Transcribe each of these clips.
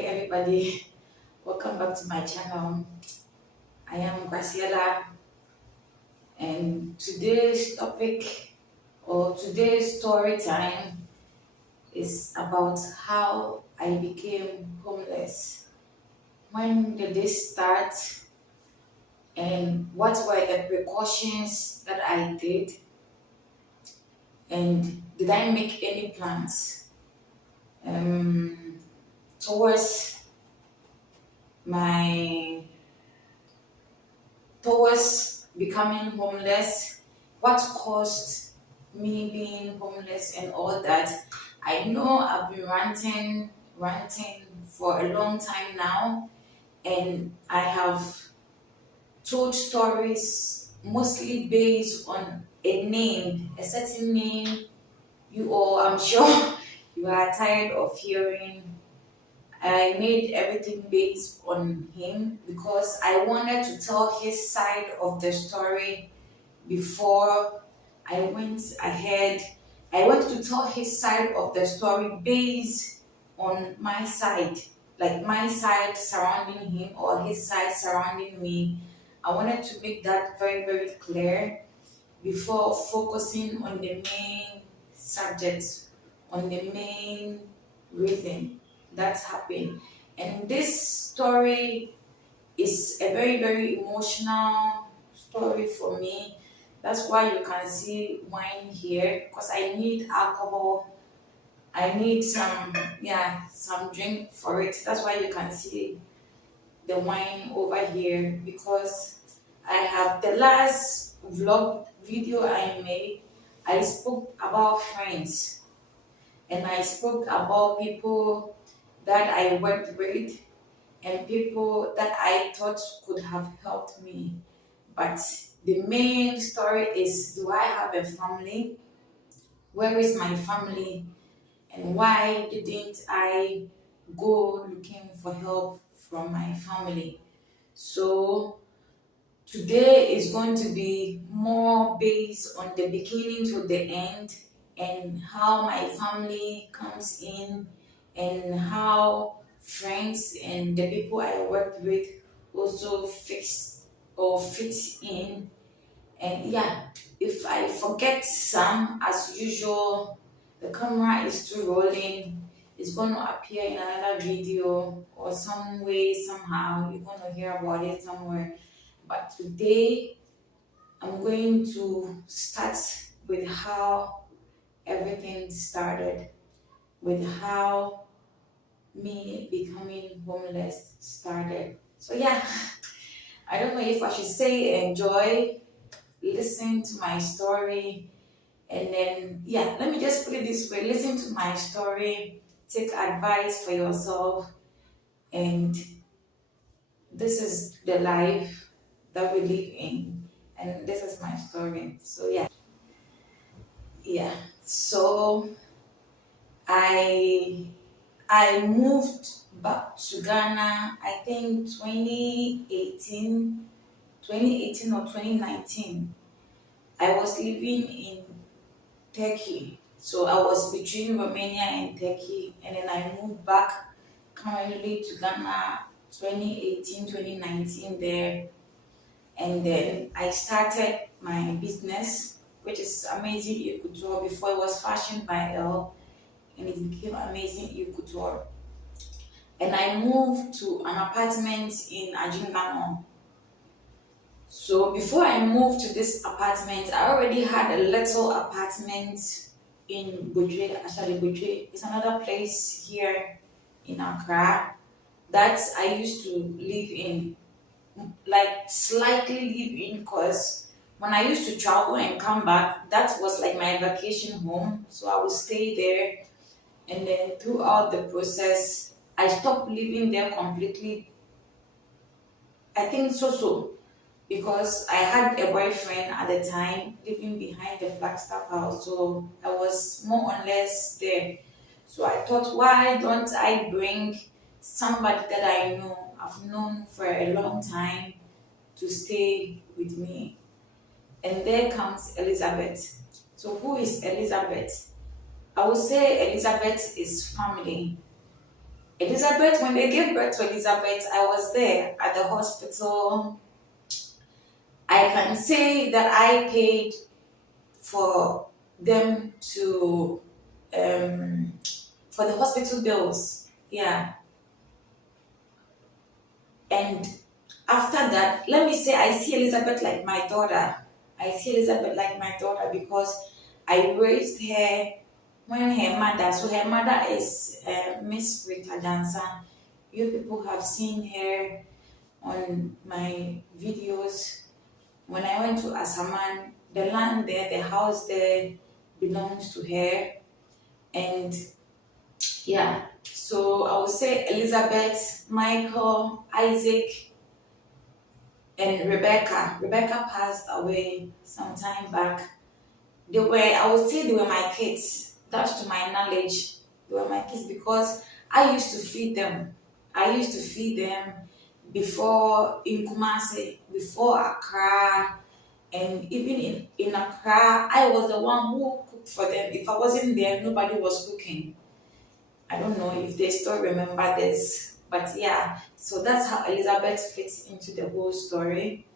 everybody, welcome back to my channel. I am Graciela, and today's topic or today's story time is about how I became homeless. When did this start, and what were the precautions that I did, and did I make any plans um, towards my towards becoming homeless, what caused me being homeless and all that. I know I've been ranting for a long time now, and I have told stories mostly based on a certain name. You all, I'm sure you are tired of hearing. I made everything based on him because I wanted to tell his side of the story before I went ahead. I wanted to tell his side of the story based on my side, like my side surrounding him or his side surrounding me. I wanted to make that very, very clear before focusing on the main subject, on the main reason that's happened. And this story is a very, very emotional story for me. That's why you can see wine here because I need alcohol. I need some drink for it. That's why you can see the wine over here because I have the last vlog video I made. I spoke about friends and I spoke about people that I worked with and people that I thought could have helped me. But the main story is, do I have a family? Where is my family? And why didn't I go looking for help from my family? So today is going to be more based on the beginning to the end and how my family comes in and how friends and the people I work with also fix or fit in. And yeah, if I forget some, as usual, the camera is still rolling. It's going to appear in another video or some way, somehow. You're going to hear about it somewhere. But today, I'm going to start with how everything started, with how me becoming homeless started. So, yeah, I don't know if I should say enjoy, listen to my story, and then, yeah, let me just put it this way, listen to my story, take advice for yourself, and this is the life that we live in, and this is my story. So, yeah. So, I I moved back to Ghana, I think 2018 or 2019. I was living in Turkey. So I was between Romania and Turkey, and then I moved back currently to Ghana 2018, 2019 there. And then I started my business, which is Amazing Couture. Before it was Fashion by L, and it became Amazing Couture. And I moved to an apartment in Ajingano. So before I moved to this apartment, I already had a little apartment in Bujwe. Actually, Bujwe is another place here in Accra that I used to live in, like slightly live in, because when I used to travel and come back, that was like my vacation home. So I would stay there, and then throughout the process, I stopped living there completely. I think so because I had a boyfriend at the time living behind the Flagstaff house, so I was more or less there. So I thought, why don't I bring somebody that I know, I've known for a long time, to stay with me? And there comes Elizabeth. So who is Elizabeth? I would say Elizabeth is family. Elizabeth, when they gave birth to Elizabeth, I was there at the hospital. I can say that I paid for them to um, for the hospital bills. Yeah, and after that, let me say I see Elizabeth like my daughter. I see Elizabeth like my daughter because I raised her when her mother. So her mother is Miss Rita Dancer. You people have seen her on my videos. When I went to Asaman, the land there, the house there belongs to her. And yeah, so I would say Elizabeth, Michael, Isaac, and Rebecca. Rebecca passed away some time back. I would say they were my kids. That's to my knowledge. They were my kids because I used to feed them. I used to feed them before in Kumasi, before Accra, and even in Accra, I was the one who cooked for them. If I wasn't there, nobody was cooking. I don't know if they still remember this, but yeah. So that's how Elizabeth fits into the whole story.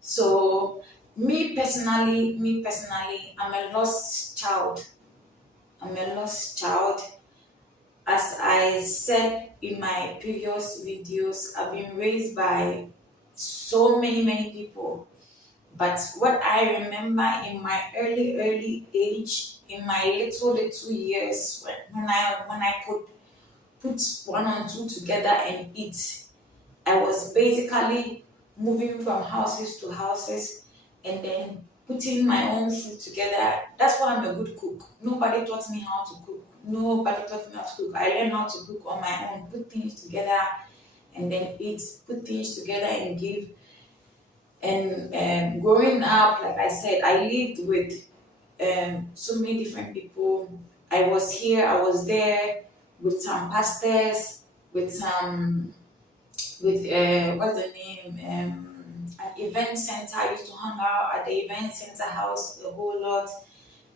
So I'm a lost child. I'm a lost child. As I said in my previous videos, I've been raised by so many people. But what I remember in my early age, in my little years, when I could put one and two together and eat, I was basically moving from houses to houses and then putting my own food together. That's why I'm a good cook. Nobody taught me how to cook. Nobody taught me how to cook. I learned how to cook on my own, put things together and then eat, put things together and give. And growing up, like I said, I lived with so many different people. I was here, I was there with some pastors, with some with what's the name? An event center. I used to hang out at the event center house a whole lot.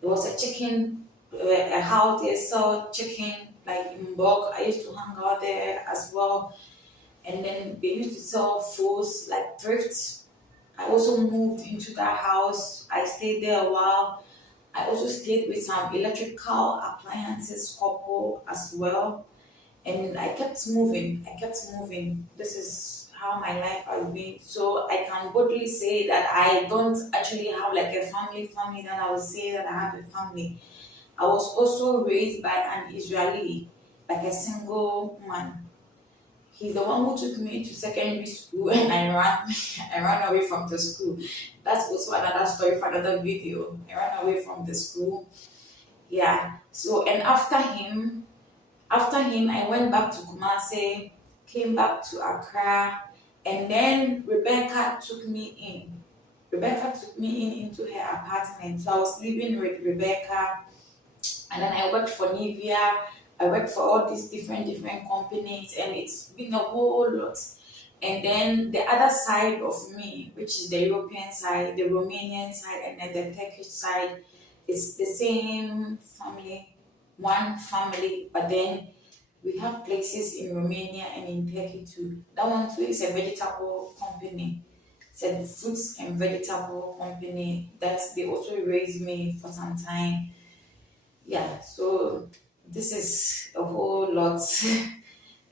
There was a chicken, a house they sell chicken like in bulk. I used to hang out there as well. And then they used to sell foods like thrifts. I also moved into that house. I stayed there a while. I also stayed with some electrical appliances couple as well, and I kept moving. I kept moving. This is how my life has been. So I can boldly say that I don't actually have like a family that I would say that I have a family. I was also raised by an Israeli, like a single man. He's the one who took me to secondary school and I ran I ran away from the school. That's also another story for another video. I ran away from the school. Yeah. So and after him, I went back to Kumasi, came back to Accra, and then Rebecca took me in. Rebecca took me in into her apartment. So I was living with Rebecca, and then I worked for Nivea. I worked for all these different companies, and it's been a whole lot. And then the other side of me, which is the European side, the Romanian side, and then the Turkish side, it's the same family, one family, but then we have places in Romania and in Turkey too. That one too is a vegetable company. It's a fruits and vegetable company that they also raised me for some time. Yeah, so this is a whole lot,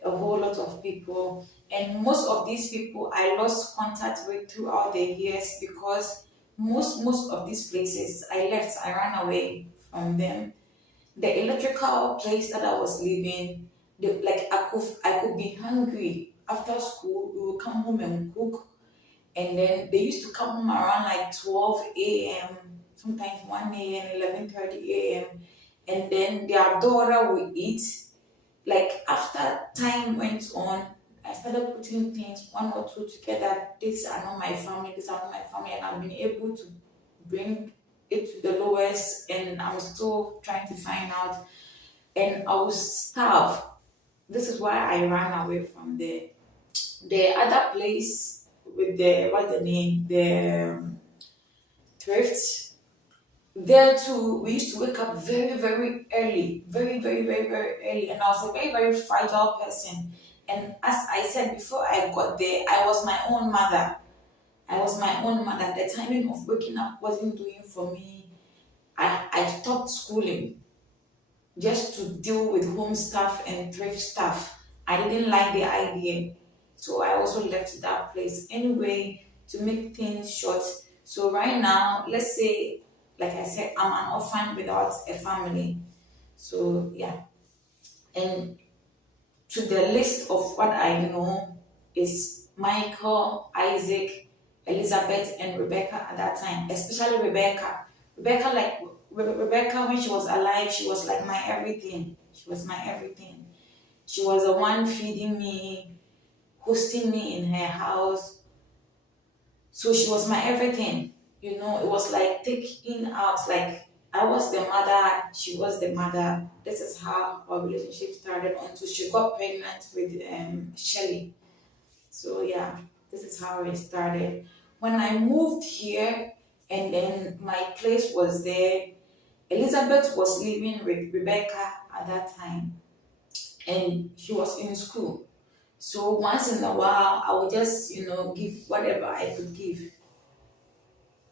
a whole lot of people. And most of these people I lost contact with throughout the years because most of these places I left, I ran away from them. The electrical place that I was living, like I could be hungry after school. We would come home and cook, and then they used to come home around like 12 a.m., sometimes 1 a.m., 11:30 a.m., and then their daughter would eat. Like after time went on, I started putting things one or two together. These are not my family. These are not my family, and I've been able to bring it to the lowest, and I'm still trying to find out. And I was starved. This is why I ran away from the other place with the what's the name, the thrift. There too, we used to wake up very, very early, very, very, very, very early. And I was a very, very fragile person. And as I said before I got there, I was my own mother. I was my own mother. The timing of waking up wasn't doing for me. I stopped schooling just to deal with home stuff and thrift stuff. I didn't like the idea. So I also left that place. Anyway, to make things short. So right now, let's say, like I said, I'm an orphan without a family. So yeah. And to the list of what I know is Michael, Isaac, Elizabeth, and Rebecca at that time, especially Rebecca. Rebecca, like Rebecca, when she was alive, she was like my everything. She was my everything. She was the one feeding me, hosting me in her house. So she was my everything. It was like taking out, like I was the mother, she was the mother. This is how our relationship started until she got pregnant with Shelly. So yeah, this is how it started. When I moved here and then my place was there, Elizabeth was living with Rebecca at that time and she was in school. So once in a while, I would just, give whatever I could give.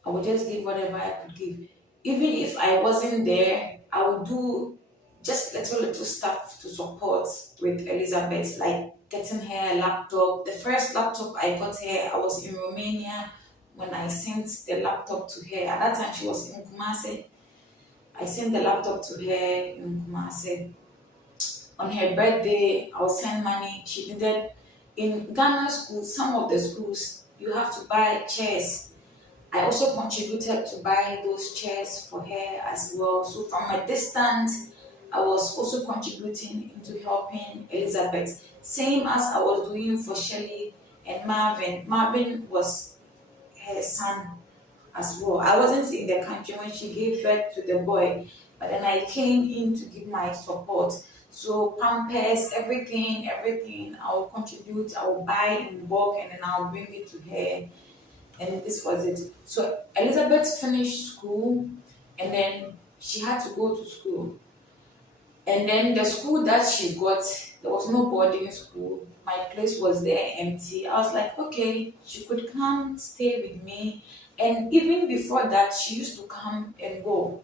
I would just give whatever I could give. Even if I wasn't there, I would do just little stuff to support with Elizabeth, like getting her a laptop. The first laptop I got her, I was in Romania when I sent the laptop to her. At that time, she was in Kumasi. I sent the laptop to her in Kumasi. On her birthday, I would send money. She needed in Ghana schools, some of the schools, you have to buy chairs. I also contributed to buy those chairs for her as well. So from a distance, I was also contributing into helping Elizabeth. Same as I was doing for Shelley and Marvin. Marvin was her son as well. I wasn't in the country when she gave birth to the boy, but then I came in to give my support. So Pampers, everything I will contribute, I will buy in bulk and then I'll bring it to her, and this was it. So Elizabeth finished school and then she had to go to school. And then the school that she got, there was no boarding school. My place was there empty. I was like, okay, she could come stay with me. And even before that, she used to come and go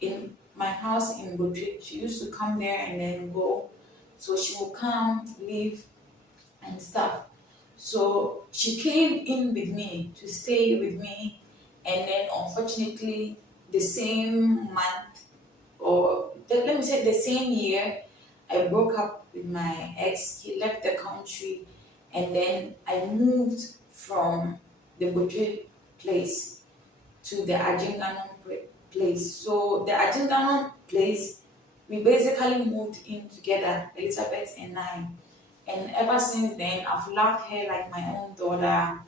in my house in Butri. She used to come there and then go. So she will come, live, and stuff. So she came in with me to stay with me, and then unfortunately, the same month, or let me say the same year, I broke up with my ex. He left the country, and then I moved from the Butri place to the Ajinganon place. So the Ajinganon place, we basically moved in together, Elizabeth and I. And ever since then, I've loved her like my own daughter,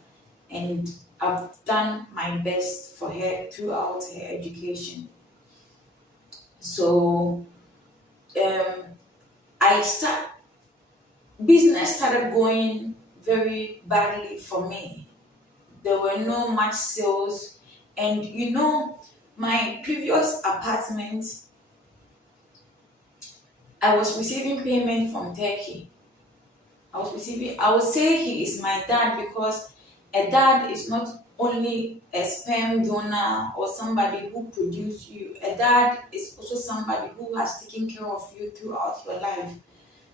and I've done my best for her throughout her education. So um, I start business started going very badly for me. There were no much sales, and my previous apartment, I was receiving payment from Turkey. I would say he is my dad because a dad is not only a sperm donor or somebody who produced you. A dad is also somebody who has taken care of you throughout your life.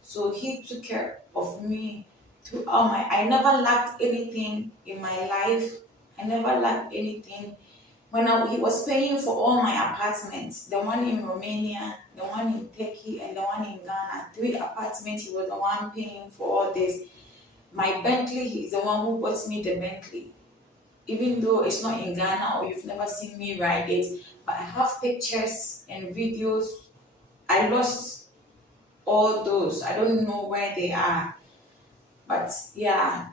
So he took care of me throughout I never lacked anything in my life. I never lacked anything. He was paying for all my apartments, the one in Romania, the one in Turkey, and the one in Ghana, three apartments, he was the one paying for all this. My Bentley, he's the one who bought me the Bentley. Even though it's not in Ghana or you've never seen me ride it, but I have pictures and videos. I lost all those. I don't know where they are. But yeah,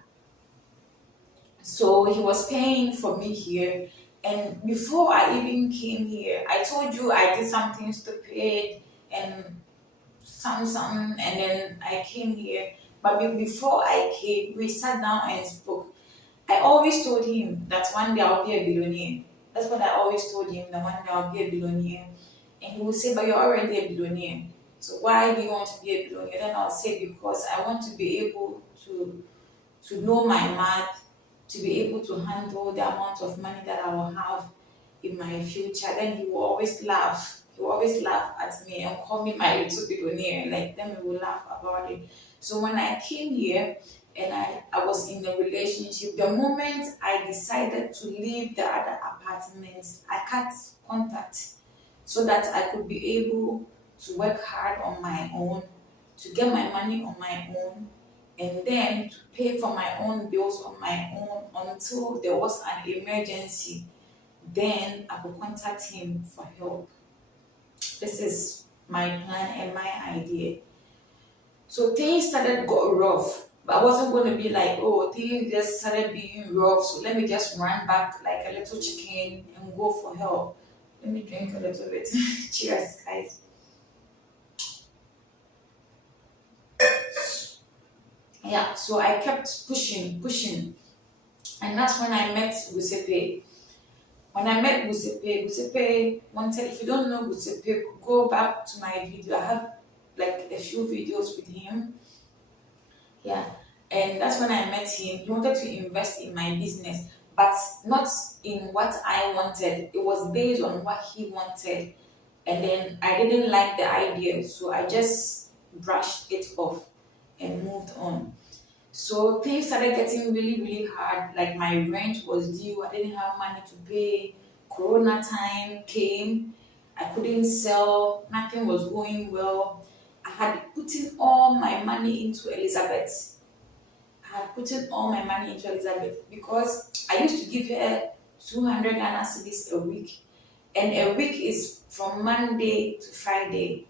so he was paying for me here. And before I even came here, I told you I did something stupid and something, and then I came here. But before I came, we sat down and spoke. I always told him that one day I'll be a billionaire. That's what I always told him, that one day I'll be a billionaire. And he will say, but you're already a billionaire. So why do you want to be a billionaire? Then I'll say, because I want to be able to know my math, to be able to handle the amount of money that I will have in my future. Then he will always laugh. He will always laugh at me and call me my little billionaire. Like, then we will laugh about it. So when I came here and I was in a relationship, the moment I decided to leave the other apartment, I cut contact so that I could be able to work hard on my own, to get my money on my own, and then to pay for my own bills on my own until there was an emergency. Then I could contact him for help. This is my plan and my idea. So things started got rough. But I wasn't going to be like, oh, things just started being rough. So let me just run back like a little chicken and go for help. Let me drink a little bit. Cheers, guys. Yeah, so I kept pushing, pushing. And that's when I met Giuseppe. When I met Giuseppe, Giuseppe wanted, if you don't know Giuseppe, go back to my video. I have like a few videos with him. Yeah. And that's when I met him. He wanted to invest in my business, but not in what I wanted. It was based on what he wanted. And then I didn't like the idea. So I just brushed it off and moved on. So things started getting really, really hard. Like my rent was due, I didn't have money to pay. Corona time came, I couldn't sell, nothing was going well. I had put in all my money into Elizabeth. I had put in all my money into Elizabeth because I used to give her 200 Ghana cedis a week. And a week is from Monday to Friday.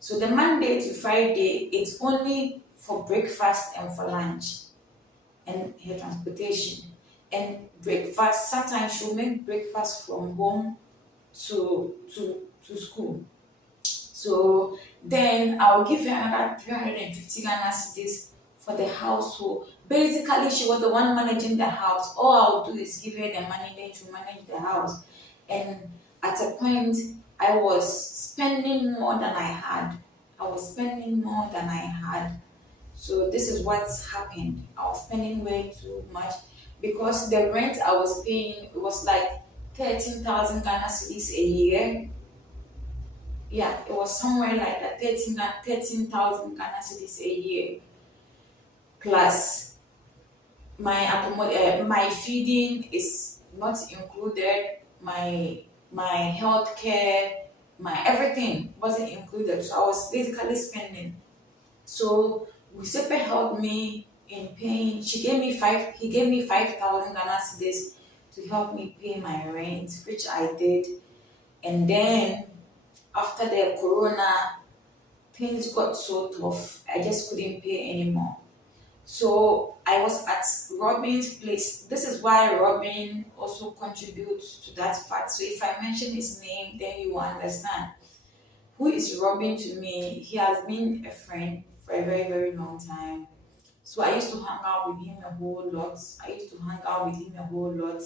So the Monday to Friday, it's only for breakfast and for lunch and her transportation. And breakfast, sometimes she'll make breakfast from home to school. So then I'll give her another 350 Ghana cedis for the household. Basically, she was the one managing the house. All I'll do is give her the money, then she'll manage the house. And at a point, I was spending more than I had. I was spending more than I had. So this is what's happened. I was spending way too much because the rent I was paying, it was like 13,000 Ghana cedis a year. Yeah, it was somewhere like that, 13,000 Ghana cedis a year. Plus my feeding is not included, my health care, my everything wasn't included. So I was basically spending. So Giuseppe helped me in paying. He gave me 5,000 Ghana cedis to help me pay my rent, which I did. And then after the corona, things got so tough. I just couldn't pay anymore. So I was at Robin's place. This is why Robin also contributes to that fact. So if I mention his name, then you will understand. Who is Robin to me? He has been a friend for a very, very long time. So I used to hang out with him a whole lot. I used to hang out with him a whole lot.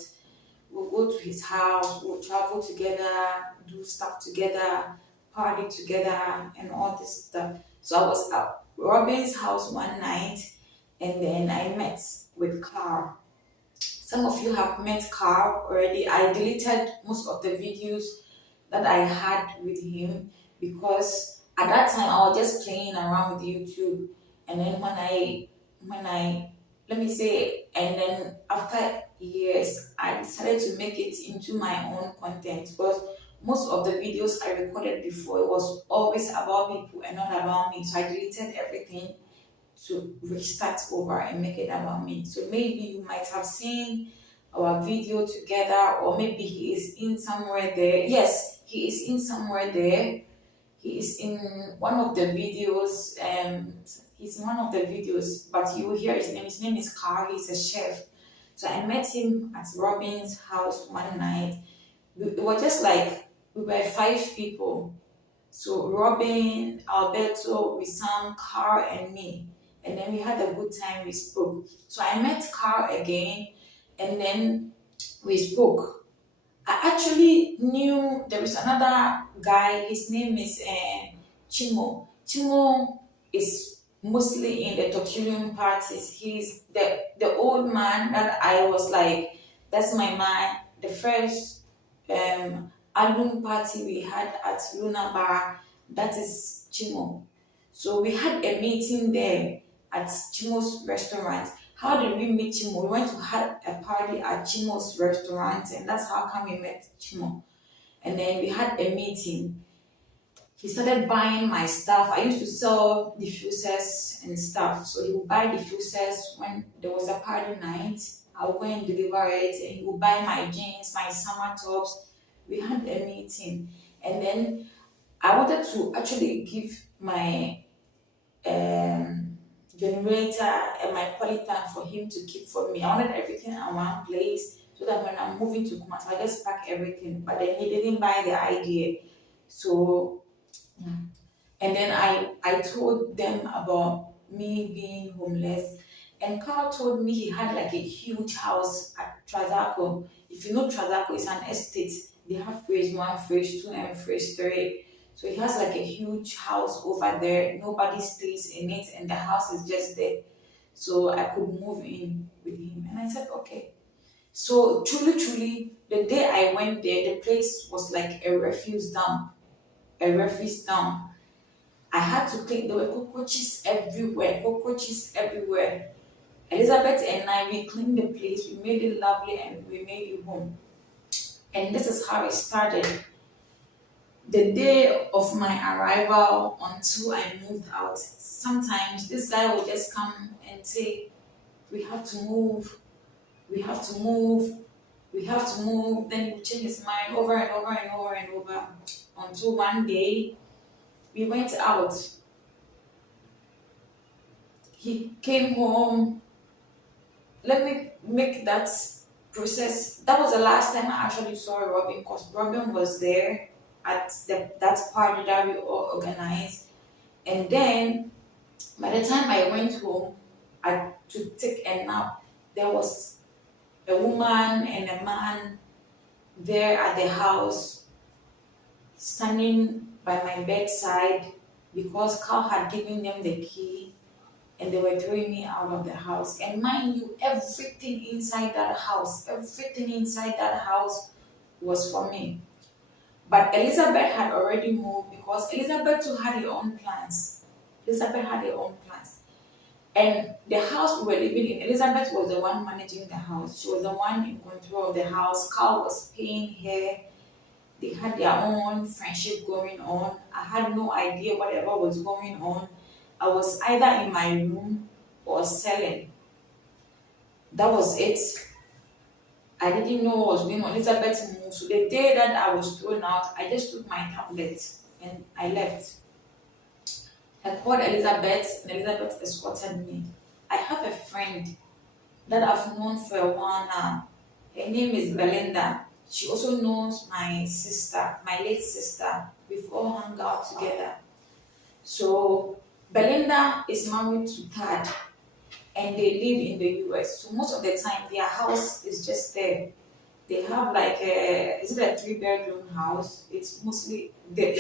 We'll go to his house, we'll travel together, do stuff together, party together, and all this stuff. So I was at Robin's house one night, and then I met with Carl. Some of you have met Carl already. I deleted most of the videos that I had with him because at that time I was just playing around with YouTube. And then when I let me say, and then after years I decided to make it into my own content because most of the videos I recorded before, it was always about people and not about me. So I deleted everything to restart over and make it about me. So maybe you might have seen our video together, or maybe he is in somewhere there. Yes, he is in somewhere there. He is in one of the videos. He's in one of the videos, but you will hear his name. His name is Carl. He's a chef. So I met him at Robin's house one night. It was just like we were 5 people. So Robin, Alberto, Wissam, Carl, and me. And then we had a good time, we spoke. So I met Carl again, and then we spoke. I actually knew there is another guy. His name is Chimo. Chimo is mostly in the Tertullian parties. He's the old man that I was like, that's my man. The first album party we had at Luna Bar, that is Chimo. So we had a meeting there at Chimo's restaurant. How did we meet Chimo? We went to have a party at Chimo's restaurant, and that's how come we met Chimo. And then we had a meeting. He started buying my stuff. I used to sell diffusers and stuff, so he would buy diffusers when there was a party night. I would go and deliver it, and he would buy my jeans, my summer tops. We had a meeting, and then I wanted to actually give my generator and my polytank for him to keep for me. I wanted everything in one place so that when I'm moving to Kumasi, I just pack everything. But then he didn't buy the idea. So, yeah. And then I told them about me being homeless. And Carl told me he had like a huge house at Trazaco. If you know Trazaco, it's an estate. They have phase one, phase two, and phase three. So he has like a huge house over there. Nobody stays in it, and the house is just there. So I could move in with him. And I said, okay. So truly, truly, the day I went there, the place was like a refuse dump. A refuse dump. I had to clean. There were cockroaches everywhere. Cockroaches everywhere. Elizabeth and I, we cleaned the place. We made it lovely, and we made it home. And this is how it started. The day of my arrival until I moved out, sometimes this guy will just come and say, we have to move, we have to move, we have to move. Then he would change his mind over and over and over and over until one day we went out. He came home. Let me make that process. That was the last time I actually saw Robin because Robin was there at that party that we all organized. And then by the time I went home to take a nap, there was a woman and a man there at the house standing by my bedside because Carl had given them the key and they were throwing me out of the house. And mind you, everything inside that house was for me. But Elizabeth had already moved because Elizabeth too had her own plans. Elizabeth had her own plans. And the house we were living in, Elizabeth was the one managing the house. She was the one in control of the house. Carl was paying her. They had their own friendship going on. I had no idea whatever was going on. I was either in my room or selling. That was it. I didn't know what was going on. Elizabeth moved. So the day that I was thrown out, I just took my tablet and I left. I called Elizabeth and Elizabeth escorted me. I have a friend that I've known for a while now. Her name is Belinda. She also knows my sister, my late sister. We've all hung out together. So Belinda is married to Tad and they live in the US. So most of the time their house is just there. They have like is it a 3 bedroom house? It's mostly there.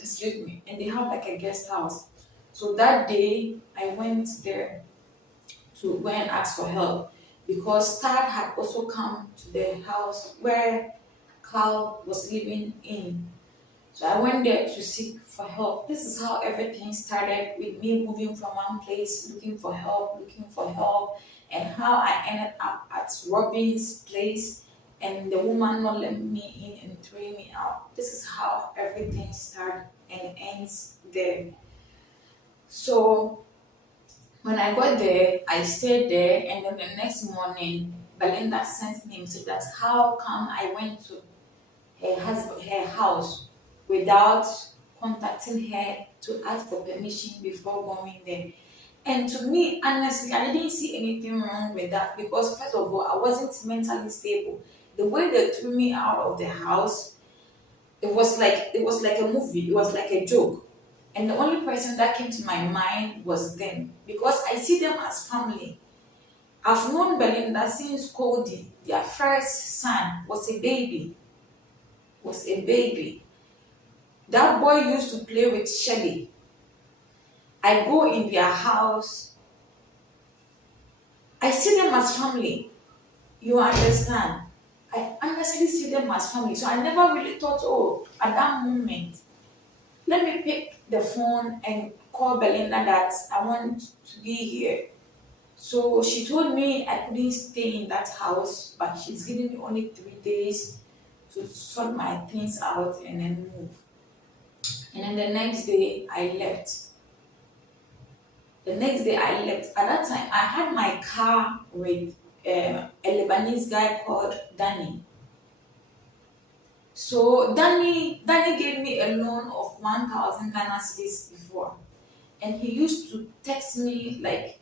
Excuse me. And they have like a guest house. So that day I went there to go and ask for help because Tad had also come to the house where Carl was living in. So I went there to seek for help. This is how everything started with me moving from one place, looking for help, and how I ended up at Robin's place and the woman not letting me in and throwing me out. This is how everything started and ends there. So when I got there, I stayed there, and then the next morning, Belinda sent me a message that how come I went to her house without contacting her to ask for permission before going there. And to me, honestly, I didn't see anything wrong with that because first of all, I wasn't mentally stable. The way they threw me out of the house, it was like a movie. It was like a joke. And the only person that came to my mind was them because I see them as family. I've known Belinda since Cody, their first son, was a baby. was a baby. That boy used to play with Shelly. I go in their house, I see them as family. You understand? I honestly see them as family. So I never really thought, oh, at that moment, let me pick the phone and call Belinda that I want to be here. So she told me I couldn't stay in that house, but she's giving me only 3 days to sort my things out and then move. And then the next day I left. The next day I left. At that time, I had my car with a Lebanese guy called Danny. So Danny gave me a loan of 1,000 Ghana cedis before, and he used to text me like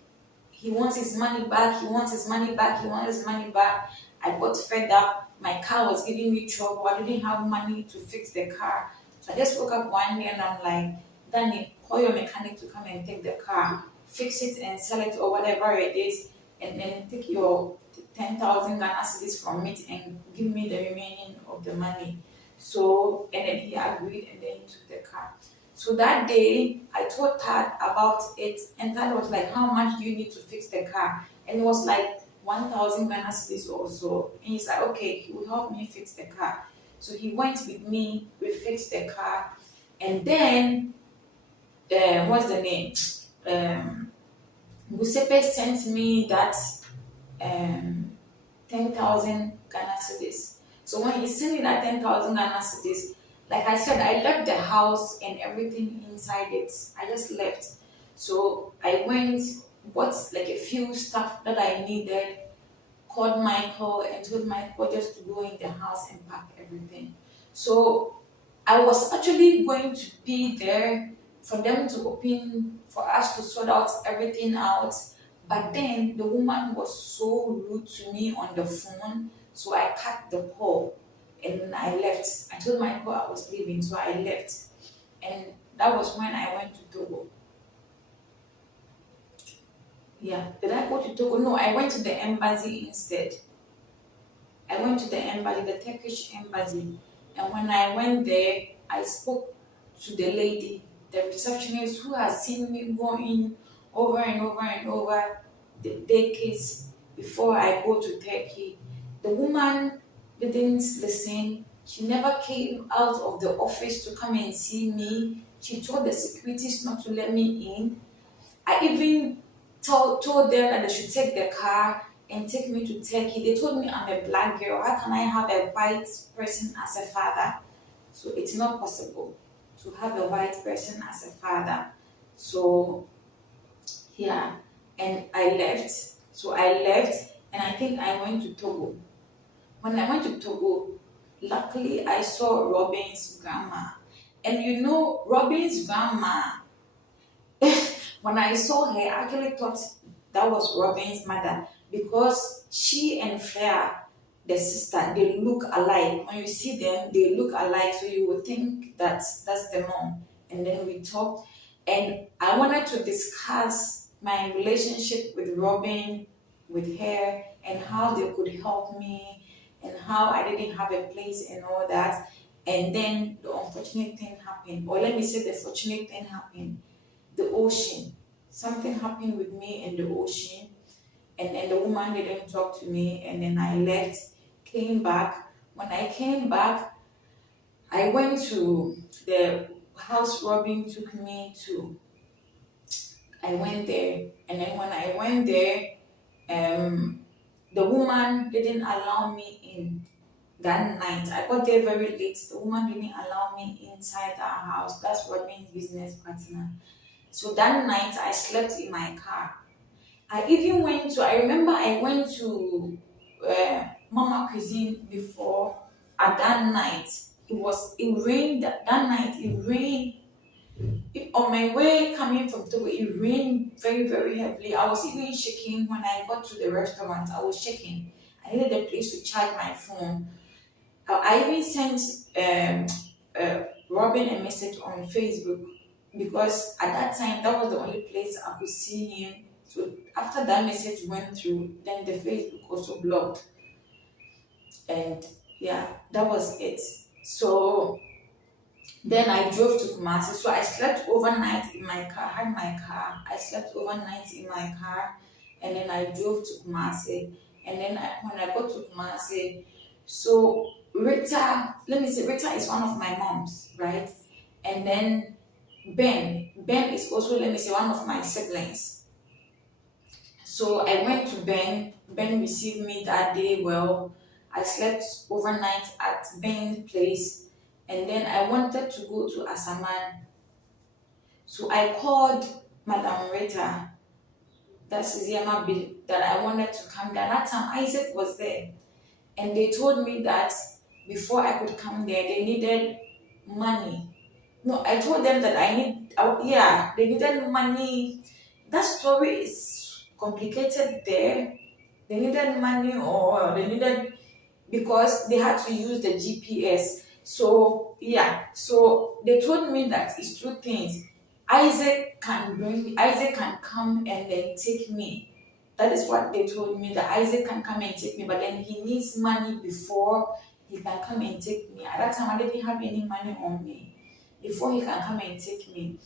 he wants his money back, he wants his money back, he wants his money back. I got fed up. My car was giving me trouble. I didn't have money to fix the car. So I just woke up one day and I'm like, Danny, call your mechanic to come and take the car, fix it and sell it or whatever it is, and then take your 10,000 Ghana cedis from it and give me the remaining of the money. So, and then he agreed and then he took the car. So that day, I told Tad about it, and Tad was like, "How much do you need to fix the car?" And it was like 1,000 Ghana cedis or so. And he's like, "Okay, he will help me fix the car." So he went with me. We fixed the car, and then what's the name? Busepe sent me that um, 10,000 Ghana cedis. So when he sent me that 10,000 Ghana cedis, like I said, I left the house and everything inside it. I just left. So I went, bought like a few stuff that I needed, called Michael and told Michael just to go in the house and pack everything. So I was actually going to be there for them to open, for us to sort out everything out. But then the woman was so rude to me on the phone, so I cut the call and I left. I told Michael I was leaving, so I left. And that was when I went to Togo. Yeah, did I go to Togo? No, I went to the embassy instead. I went to the embassy, the Turkish embassy, and when I went there, I spoke to the lady, the receptionist who has seen me going over and over and over the decades before I go to Turkey. The woman didn't listen. She never came out of the office to come and see me. She told the securities not to let me in. I even told them that they should take the car and take me to Turkey. They told me I'm a black girl. How can I have a white person as a father? So it's not possible to have a white person as a father. So yeah, and I left. So I left and I think I went to Togo. When I went to Togo, luckily I saw Robin's grandma. And you know, Robin's grandma, when I saw her, I actually thought that was Robin's mother because she and Freya, the sister, they look alike. When you see them, they look alike, so you would think that that's the mom. And then we talked, and I wanted to discuss my relationship with Robin, with her, and how they could help me, and how I didn't have a place and all that. And then the unfortunate thing happened, or let me say, the fortunate thing happened, the ocean. Something happened with me in the ocean, and then the woman didn't talk to me, and then I left, came back. When I came back, I went to the house Robin took me to. I went there, and then when I went there, the woman didn't allow me in that night. I got there very late. The woman didn't allow me inside our house. That's Robin's business partner. So that night I slept in my car. I remember I went to Mama Cuisine before at that night. It rained that night. It rained. On my way coming from Togo, it rained very, very heavily. I was even shaking when I got to the restaurant. I was shaking. I needed a place to charge my phone. I even sent Robin a message on Facebook because at that time that was the only place I could see him. So after that message went through, then the Facebook also blocked, and yeah, that was it. So then I drove to Kumasi. So I slept overnight in my car, had my car. I slept overnight in my car, and then I drove to Kumasi. And then when I got to Kumasi, so Rita, let me say, Rita is one of my moms, right? And then Ben is also, let me say, one of my siblings. So I went to Ben. Ben received me that day well. I slept overnight at Ben's place, and then I wanted to go to Asaman. So I called Madam Rita, that's Ziama Bill, that I wanted to come there. That time Isaac was there, and they told me that before I could come there, they needed money. No, I told them that yeah, they needed money. That story is complicated there. They needed money, or they needed, because they had to use the GPS. So yeah, so they told me that it's two things. Isaac can come and then take me. That is what they told me, that Isaac can come and take me, but then he needs money before he can come and take me. At that time, I didn't have any money on me before he can come and take me.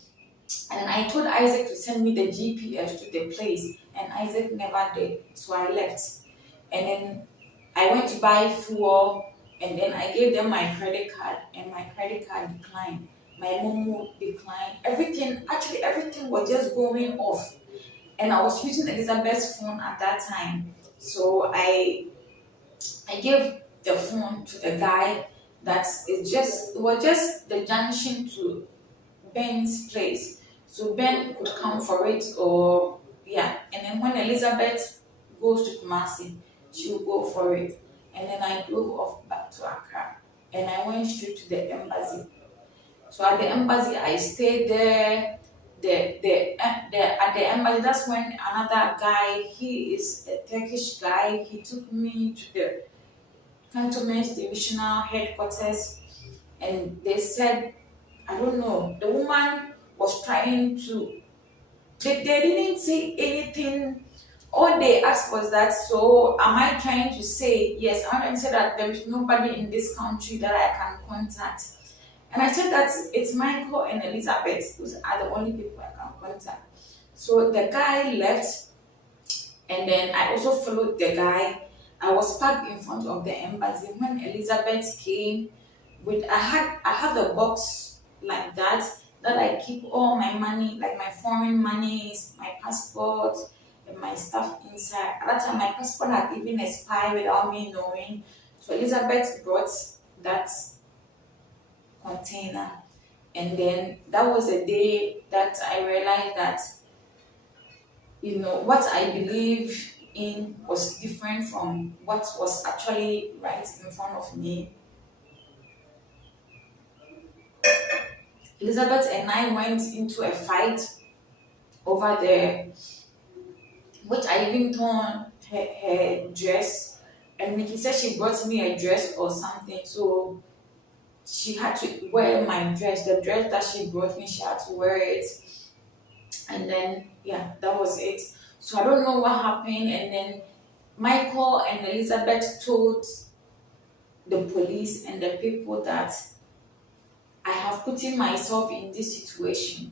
And I told Isaac to send me the GPS to the place, and Isaac never did. So I left. And then I went to buy fuel, and then I gave them my credit card, and my credit card declined. My Momo declined. Everything was just going off. And I was using Elizabeth's phone at that time. So I gave the phone to the guy that it was just the junction to Ben's place. So Ben could come for it, or yeah. And then when Elizabeth goes to Kumasi, she'll go for it. And then I drove off back to Accra, and I went straight to the embassy. So at the embassy, I stayed there. At the embassy, that's when another guy, he is a Turkish guy, he took me to the cantonment divisional headquarters, and they said, I don't know, the woman was trying to, they didn't say anything. All they asked was that, so am I trying to say, yes, I'm trying to say that there is nobody in this country that I can contact. And I said that it's Michael and Elizabeth, those are the only people I can contact. So the guy left, and then I also followed the guy. I was parked in front of the embassy when Elizabeth came. I have a box like that I keep all my money, like my foreign monies, my passport, and my stuff inside. At that time, my passport had even expired without me knowing. So Elizabeth brought that container, and then that was the day that I realized that, what I believe in was different from what was actually right in front of me. Elizabeth and I went into a fight over there, which I even torn her dress. And Nikki said she brought me a dress or something, so she had to wear my dress. The dress that she brought me, she had to wear it. And then, yeah, that was it. So I don't know what happened. And then Michael and Elizabeth told the police and the people that I have put in myself in this situation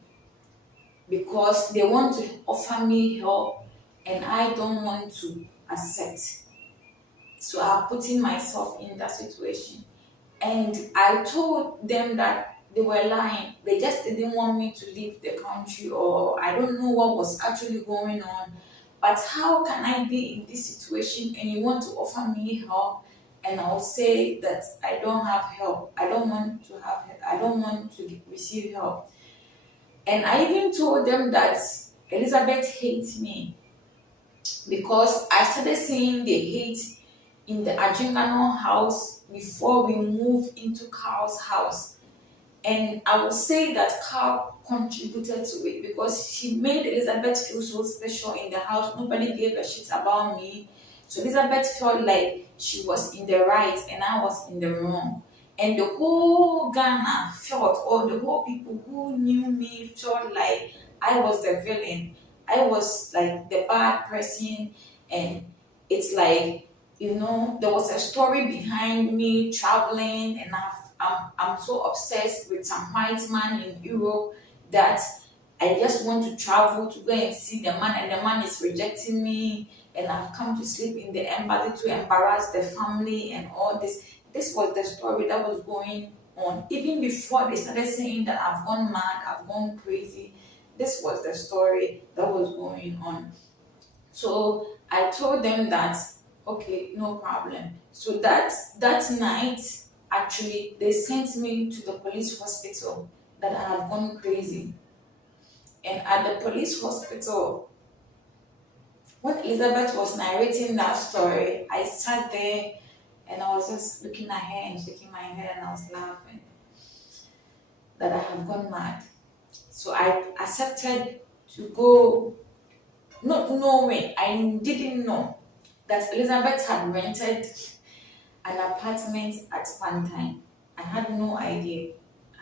because they want to offer me help, and I don't want to accept. So I have put in myself in that situation. And I told them that they were lying. They just didn't want me to leave the country, or I don't know what was actually going on. But how can I be in this situation and you want to offer me help, and I'll say that I don't have help. I don't want to have help. I don't want to receive help. And I even told them that Elizabeth hates me because I started seeing the hate in the Ajingano house before we moved into Carl's house. And I would say that Carl contributed to it because she made Elizabeth feel so special in the house. Nobody gave a shit about me. So Elizabeth felt like she was in the right and I was in the wrong. And the whole Ghana felt, or the whole people who knew me felt like I was the villain. I was like the bad person. And it's like, there was a story behind me traveling, and I'm so obsessed with some white man in Europe that I just want to travel to go and see the man, and the man is rejecting me, and I've come to sleep in the embassy to embarrass the family and all this. This was the story that was going on. Even before they started saying that I've gone mad, I've gone crazy, this was the story that was going on. So I told them that okay, no problem. So that night, actually, they sent me to the police hospital that I have gone crazy. And at the police hospital, when Elizabeth was narrating that story, I sat there and I was just looking at her and shaking my head and I was laughing that I have gone mad. So I accepted to go, not knowing, I didn't know that Elizabeth had rented an apartment at one time. I had no idea.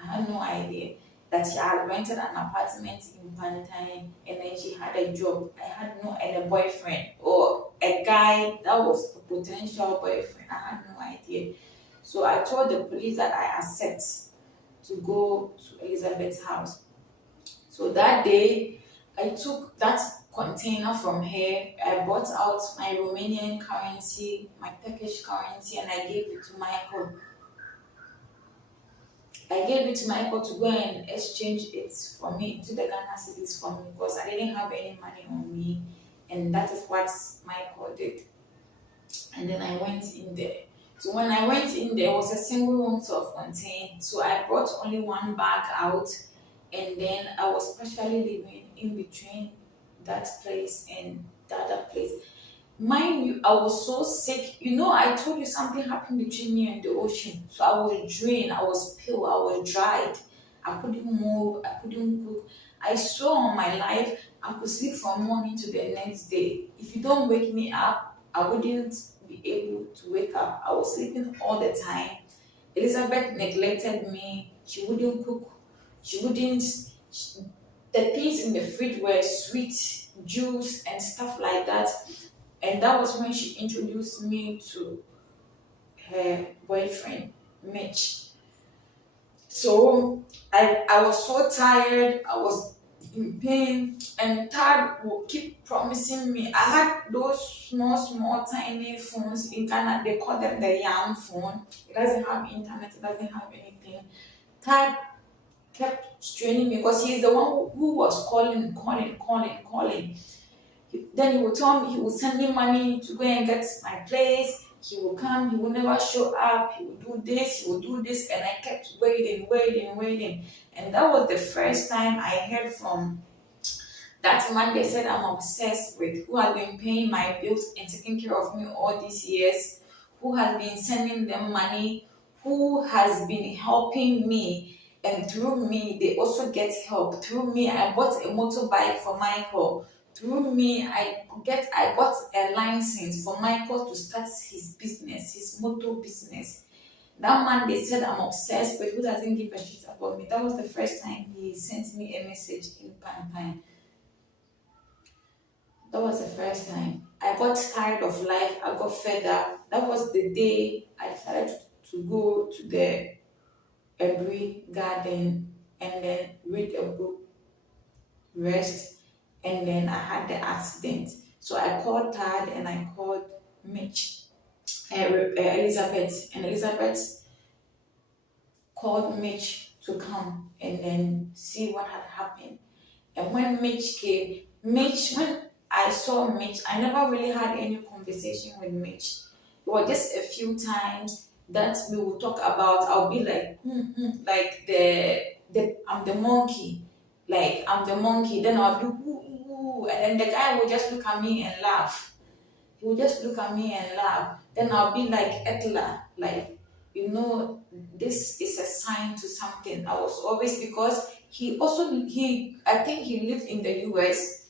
I had no idea that she had rented an apartment in Pantine and then she had a job. I had no, and a boyfriend or a guy that was a potential boyfriend. I had no idea. So I told the police that I accept to go to Elizabeth's house. So that day, I took that container from her. I bought out my Romanian currency, my Turkish currency, and I gave it to Michael. I gave it to Michael to go and exchange it for me to the Ghana cedis for me because I didn't have any money on me, and that is what Michael did. And then I went in there. So when I went in there, it was a single room self-contained. So I brought only one bag out, and then I was partially living in between that place and the other place. Mind you, I was so sick. You know, I told you something happened between me and the ocean. So I was drained, I was pale, I was dried. I couldn't move, I couldn't cook. I swore on my life I could sleep from morning to the next day. If you don't wake me up, I wouldn't be able to wake up. I was sleeping all the time. Elizabeth neglected me. She wouldn't cook. She wouldn't. The things in the fridge were sweet juice and stuff like that. And that was when she introduced me to her boyfriend, Mitch. So I was so tired, I was in pain, and Tad would keep promising me. I had those small, tiny phones in Ghana, they call them the young phone. It doesn't have internet, it doesn't have anything. Tad kept straining me because he's the one who was calling. Then he would tell me, he would send me money to go and get my place. He will come, he will never show up, he will do this, he will do this, and I kept waiting. And that was the first time I heard from that man they said I'm obsessed with, who has been paying my bills and taking care of me all these years, who has been sending them money, who has been helping me, and through me they also get help. Through me I bought a motorbike for Michael. Through me I got a license for Michael to start his business, his motor business. That man they said I'm obsessed with, who doesn't give a shit about me. That was the first time he sent me a message in Pan. That was the first time. I got tired of life. I got fed up. That was the day I decided to go to the Every garden and then read a book, rest, and then I had the accident. So I called Tad and I called Mitch, Elizabeth, and Elizabeth called Mitch to come and then see what had happened. And when when I saw Mitch, I never really had any conversation with Mitch. It was just a few times that we would talk about. I'll be like, like the I'm the monkey, like I'm the monkey. Then I'll do and then the guy would just look at me and laugh. He would just look at me and laugh. Then I'll be like Etla, like this is a sign to something. I was always because he I think he lived in the US.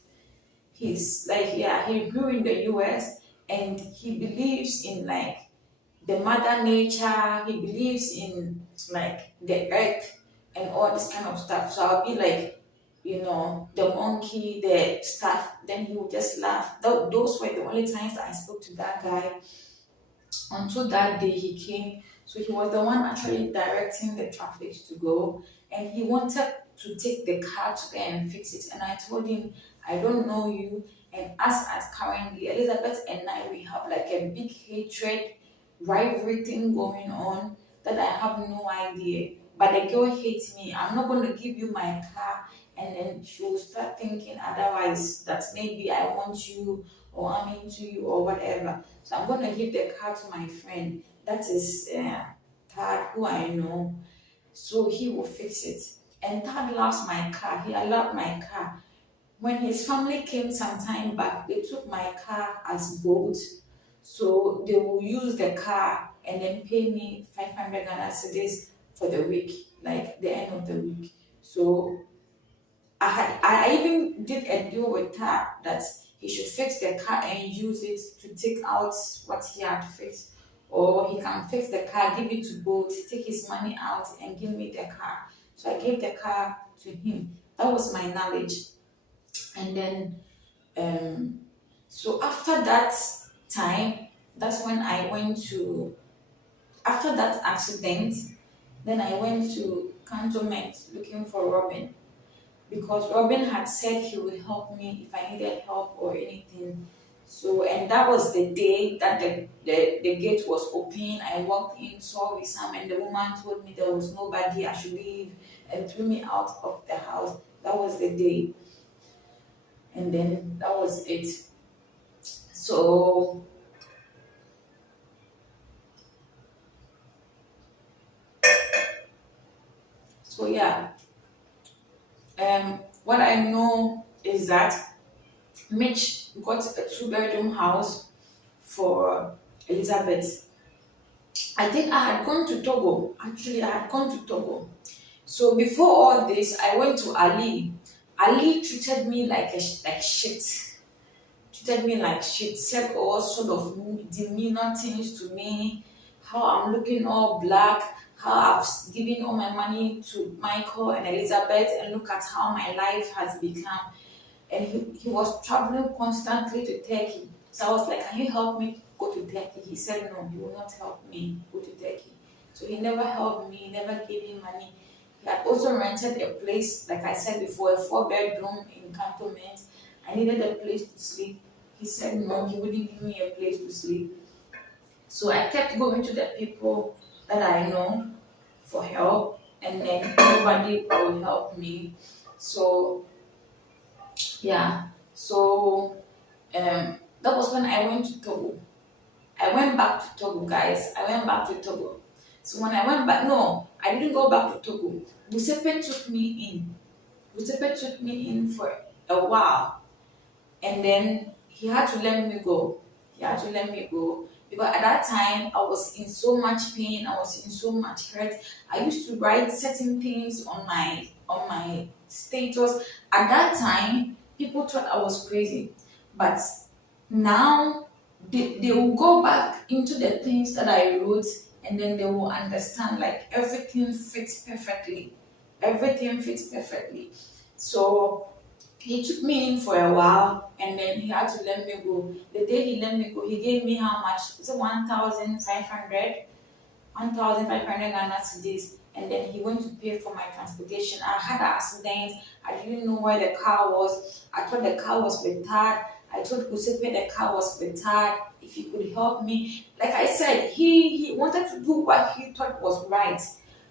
He's like he grew in the US and he believes in like the mother nature, he believes in like the earth and all this kind of stuff. So I'll be like, the monkey, the stuff, then he would just laugh. Those were the only times that I spoke to that guy until that day he came So he was the one actually directing the traffic to go, and he wanted to take the car to go and fix it. And I told him, I don't know you, and us as currently Elizabeth and I, we have like a big hatred, rivalry thing going on that I have no idea. But the girl hates me. I'm not going to give you my car, and then she will start thinking otherwise that maybe I want you or I'm into you or whatever. So I'm going to give the car to my friend. That is Tad, who I know. So he will fix it. And Tad loves my car. He allowed my car. When his family came some time back, they took my car as boat. So they will use the car and then pay me 500 Ghana cedis for the week, like the end of the week. So I even did a deal with her that he should fix the car and use it to take out what he had fixed. Or he can fix the car, give it to both, take his money out and give me the car. So I gave the car to him. That was my knowledge. And then um so after that time, that's when I went to after that accident, then I went to cantonment looking for Robin, because Robin had said he would help me if I needed help or anything. So, and that was the day that the gate was open. I walked in, saw Wissam, and the woman told me there was nobody, I should leave, and threw me out of the house. That was the day. And then that was it. So, so yeah. What I know is that Mitch got a two-bedroom house for Elizabeth. I think I had gone to Togo. Actually, I had gone to Togo. So before all this, I went to Ali. Ali treated me like shit. Treated me like shit. Said all sort of demeanor things to me. How I'm looking all black. How I've given all my money to Michael and Elizabeth, and look at how my life has become. And he was traveling constantly to Turkey. So I was like, can you help me go to Turkey? He said, no, he will not help me go to Turkey. So he never helped me, never gave me money. He had also rented a place, like I said before, a four-bedroom in Cantonment. I needed a place to sleep. He said, no, he wouldn't give me a place to sleep. So I kept going to the people that I know for help, and then nobody will help me. So yeah, so that was when I went to Togo. I went back to Togo, guys. I went back to Togo. So when I went back, no, I didn't go back to Togo. Giuseppe took me in. Giuseppe took me in for a while, and then he had to let me go. He had to let me go because at that time I was in so much pain. I was in so much hurt. I used to write certain things on my status. At that time, people thought I was crazy, but now they will go back into the things that I wrote, and then they will understand like everything fits perfectly. Everything fits perfectly. So he took me in for a while, and then he had to let me go. The day he let me go, he gave me how much? Is it 1,500? 1,500 Ghana cedis, and then he went to pay for my transportation. I had an accident. I didn't know where the car was. I thought the car was with Tad. I told Giuseppe the car was with Tad. If he could help me, like I said, he wanted to do what he thought was right.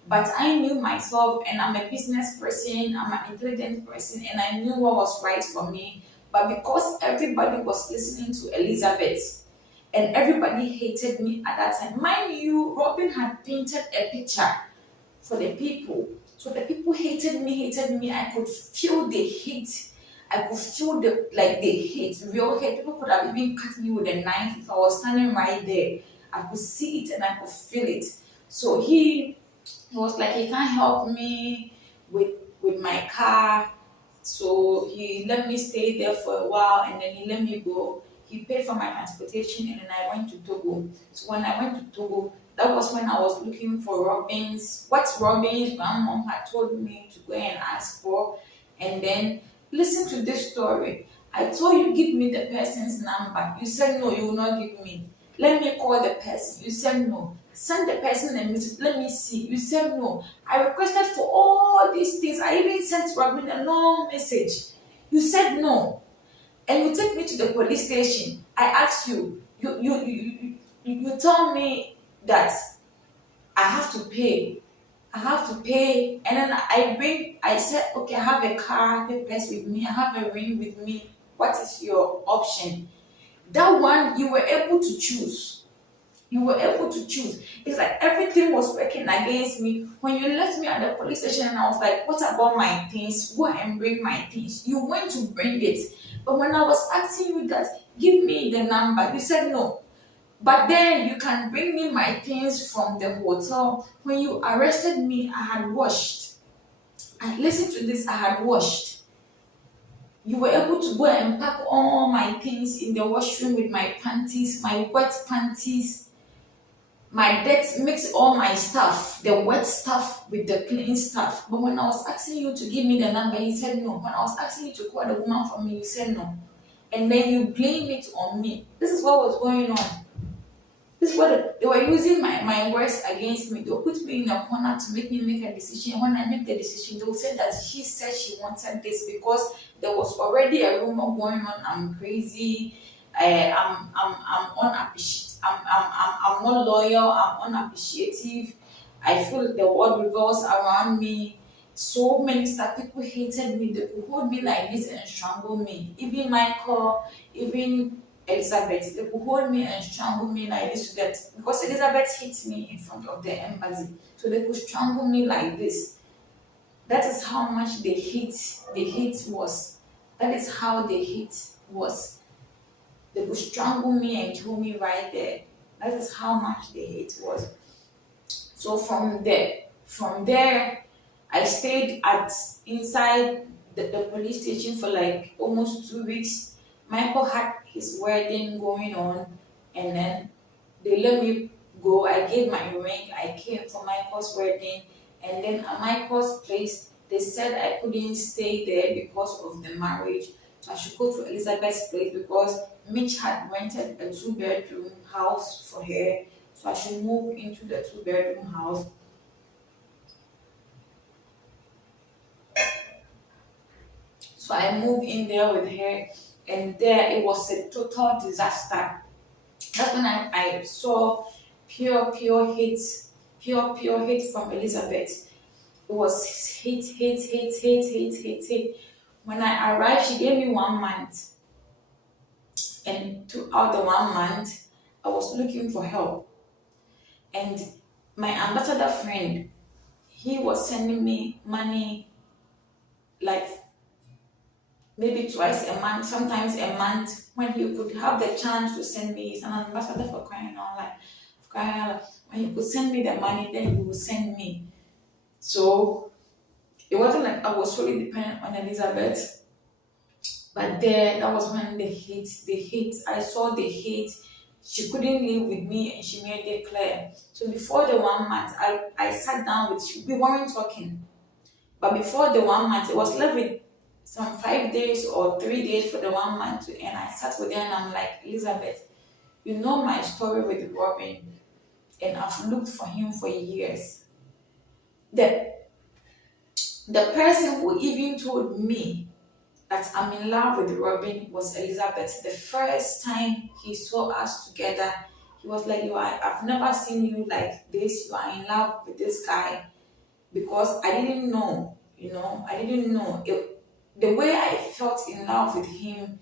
But I knew myself, and I'm a business person. I'm an intelligent person, and I knew what was right for me. But because everybody was listening to Elizabeth, and everybody hated me at that time. Mind you, Robin had painted a picture for the people. So the people hated me, hated me. I could feel the hate. I could feel the hate, real hate. People could have even cut me with a knife if I was standing right there. I could see it and I could feel it. So he was like, he can't help me with my car. So he let me stay there for a while, and then he let me go. He paid for my transportation, and then I went to Togo. So when I went to Togo, that was when I was looking for Robin's, what Robin's grandmom had told me to go and ask for. And then listen to this story. I told you, give me the person's number. You said no, you will not give me. Let me call the person. You said no. Send the person a message. Let me see. You said no. I requested for all these things. I even sent Robin a long message. You said no. And you take me to the police station. I ask you. You tell me that I have to pay. I have to pay. And then I said, okay, I have a car, papers with me. I have a ring with me. What is your option? That one, you were able to choose. You were able to choose. It's like everything was working against me. When you left me at the police station and I was like, what about my things? Go and bring my things. You went to bring it. But when I was asking you that, give me the number, you said no. But then you can bring me my things from the hotel. When you arrested me, I had washed. And listen to this, I had washed. You were able to go and pack all my things in the washroom with my panties, my wet panties, my debt, mix all my stuff, the wet stuff with the clean stuff. But when I was asking you to give me the number, you said no. When I was asking you to call the woman for me, you said no. And then you blame it on me. This is what was going on. This is what they were using my words against me. They will put me in a corner to make me make a decision. When I make the decision, they will say that she said she wanted this because there was already a rumor going on. I'm crazy. I'm unappreciative. I'm not loyal. I'm unappreciative. I feel the world revolves around me. So many stuff. People hated me. They could hold me like this and strangle me. Even Michael, even Elizabeth, they could hold me and strangle me like this to death because Elizabeth hit me in front of the embassy. So they could strangle me like this. That is how much the hate was. That is how the hate was. They could strangle me and kill me right there. That is how much the hate was. So from there, I stayed at inside the police station for like almost 2 weeks. Michael had his wedding going on, and then they let me go. I gave my ring. I came for Michael's wedding, and then at Michael's place, they said I couldn't stay there because of the marriage. So I should go to Elizabeth's place because Mitch had rented a two-bedroom house for her. So I should move into the two-bedroom house. So I moved in there with her, and there it was a total disaster. That's when I saw pure hate, pure hate from Elizabeth. It was hate. When I arrived, she gave me 1 month, and throughout the 1 month, I was looking for help. And my ambassador friend, he was sending me money like maybe twice a month, sometimes a month, when he could have the chance to send me. He's an ambassador for crying out loud. For crying out loud. When he could send me the money, then he would send me. So it wasn't like I was solely dependent on Elizabeth. But there, that was when the hate, I saw the hate. She couldn't live with me and she made it clear. So before the 1 month, I sat down with, we weren't talking. But before the 1 month, it was left with some 5 days or 3 days for the 1 month to end. I sat with her and I'm like, Elizabeth, you know my story with Robin, and I've looked for him for years. The the person who even told me that I'm in love with Robin was Elizabeth. The first time he saw us together, he was like, I've never seen you like this. You are in love with this guy. Because I didn't know, I didn't know. The way I felt in love with him,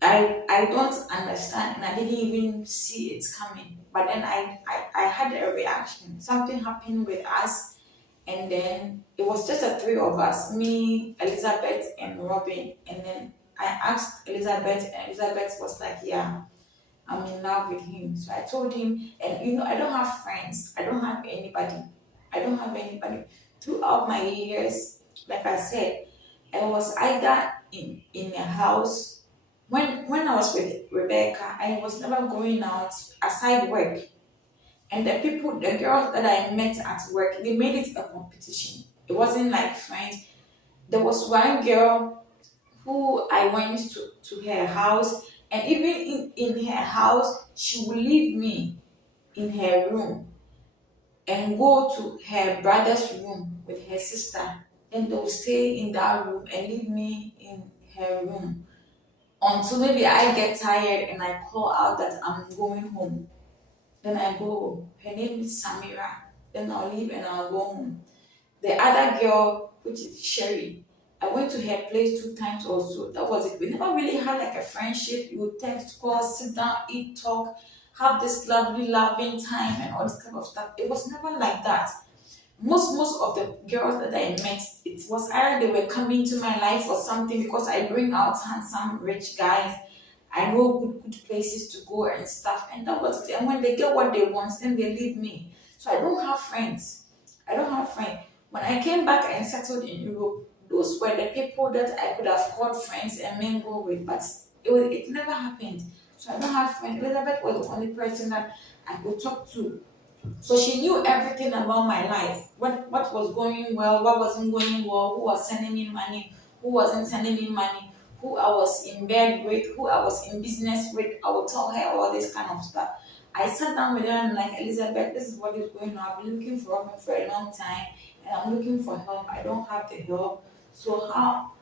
I don't understand, and I didn't even see it coming. But then I had a reaction. Something happened with us, and then it was just the three of us, me, Elizabeth, and Robin. And then I asked Elizabeth, and Elizabeth was like, yeah, I'm in love with him. So I told him, and I don't have friends. I don't have anybody. I don't have anybody. Throughout my years, like I said, I was either in a house. When I was with Rebecca, I was never going out aside work. And the girls that I met at work, they made it a competition. It wasn't like friends. There was one girl who I went to her house, and even in her house, she would leave me in her room. and go to her brother's room with her sister. Then they'll stay in that room and leave me in her room until maybe I get tired and I call out that I'm going home. Then I go home. Her name is Samira. Then I'll leave and I'll go home. The other girl, which is Sherry, I went to her place 2 times also. That was it. We never really had like a friendship. We would text, call, sit down, eat, talk, have this lovely, loving time and all this kind of stuff. It was never like that. Most of the girls that I met, it was either they were coming to my life or something because I bring out handsome, rich guys. I know good places to go and stuff, and that was it. And when they get what they want, then they leave me. So I don't have friends. I don't have friends. When I came back and settled in Europe, those were the people that I could have called friends and mingle with, but it never happened. So I don't have friends. Elizabeth was the only person that I could talk to, so she knew everything about my life. What was going well, what wasn't going well, who was sending me money, who wasn't sending me money, who I was in bed with, who I was in business with. I would tell her all this kind of stuff. I sat down with her and like, Elizabeth, this is what is going on. I've been looking for help for a long time and I'm looking for help. I don't have the help. So how,